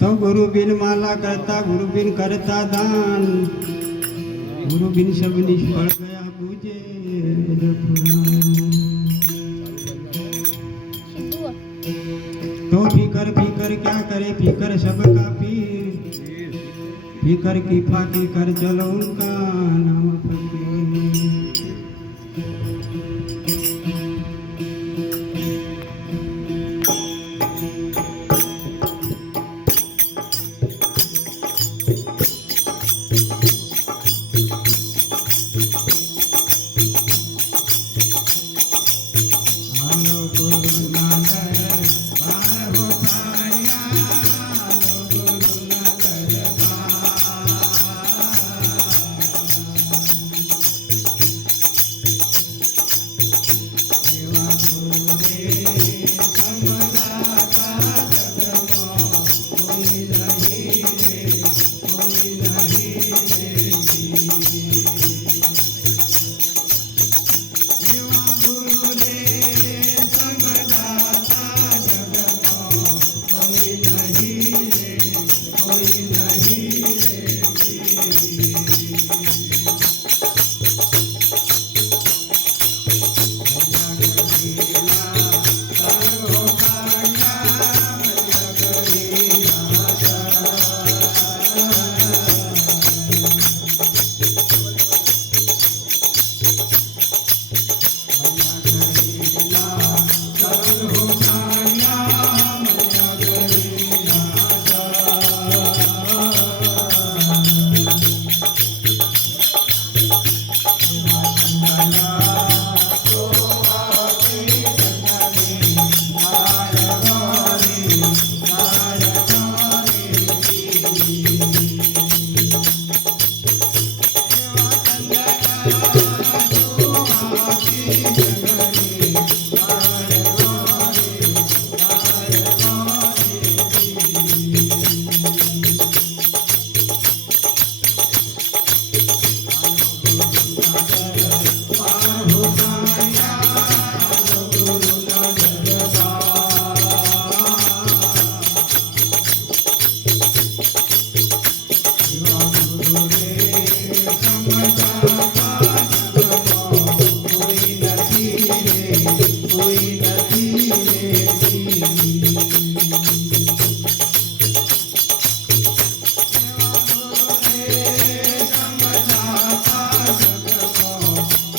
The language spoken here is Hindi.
तो गुरु बिन माला करता गुरु बिन करता दान। गुरु बिन सब निष्फल गया पूजे तो फिकर फिकर क्या करे? फीकर सबका पीर। फिकर की फाकी कर चलो उनका नाम फिर